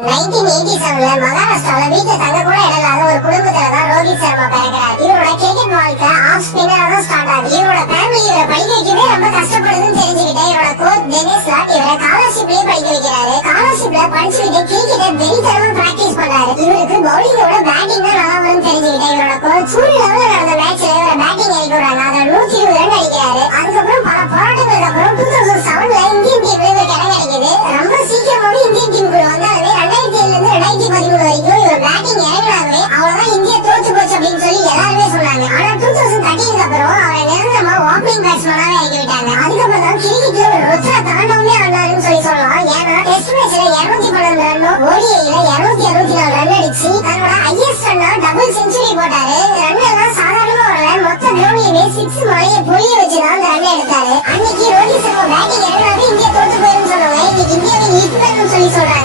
1987ல மகாராஷ்டிரால வீட்டுல தங்க கூட இடம் இல்லாத ஒரு குடும்பத்துலதான் ரோஹித் சர்மா பிறக்கிறார். இவரோட கிரிக்கெட் வாழ்க்கை ஆஃப் ஸ்பின்னரா தான் ஸ்டார்ட் ஆகுது. இவரோட ஃபேமிலி இவரை படிக்க வைக்கவே ரொம்ப கஷ்டப்படுதுன்னு தெரிஞ்சுக்கிட்டே இவரோட கோச் தினேஷ் லாட் இவரை ஸ்காலர்ஷிப்லயே படிக்க வைக்கிறாரு. ஸ்காலர்ஷிப்ல படிச்சுக்கிட்டு கிரிக்கெட்டை வெறித்தனமா பிராக்டிஸ் பண்றாரு. இவருக்கு பவுலிங்கோட பேட்டிங் தான் நல்லா வரும்னு தெரிஞ்சுக்கிட்டே இவரோட கோச் சூரிய லெவல்ல நடந்த மேட்ச்ல இவரை பேட்டிங் இறக்கி விடுறாங்க. அதை 120 ரன் அடிக்கிறாரு. அதுக்கப்புறம் பல போராட்டங்களுக்கு அப்புறம் 2007ல இந்தியன் டீம்ல இவருக்கு இடம் கிடைக்குது. ரொம்ப சீக்கிரமாவே இந்தியன் டீமுக்குள்ள வந்தாலுமே 2007 வரைக்கும் இவர் பேட்டிங் இறங்கினாவே அவ்வளவுதான் இந்தியா தோத்து போச்சு அப்படின்னு சொல்லி எல்லாருமே சொன்னாங்க. ஆனா 2013 அப்புறம் அவரை நிரந்தரமா ஓப்பனிங் பேட்ஸ்மேனாவே இறக்கி விட்டாங்க. அதுக்கப்புறம் தான் கிரிக்கெட்ல ஒரு ருத்ரா தாண்டவமே ஆனாருன்னு சொல்லலாம். ஏன்னா டெஸ்ட் மேட்ச்ல 212 ரன்னும் ஓடிஐல 264 ரன் அடிச்சு தன்னோட ஹையஸ்ட் ரன்னா டபுள் செஞ்சுரி போட்டாரு. ரன் எல்லாம் சாதாரணமா வரல, மொத்த கிரவுண்ட்லயுமே 6 மலையை பொழிய வச்சுதான் அந்த ரன் எடுத்தாரு. அன்னைக்கு ரோஹித் சர்மா பேட்டிங் இறங்கினாவே இந்தியா தோத்து போயிருன்னு சொன்னாங்க. இன்னைக்கு இந்தியாவை ஈர்ப்பு சொல்லி சொல்றாங்க.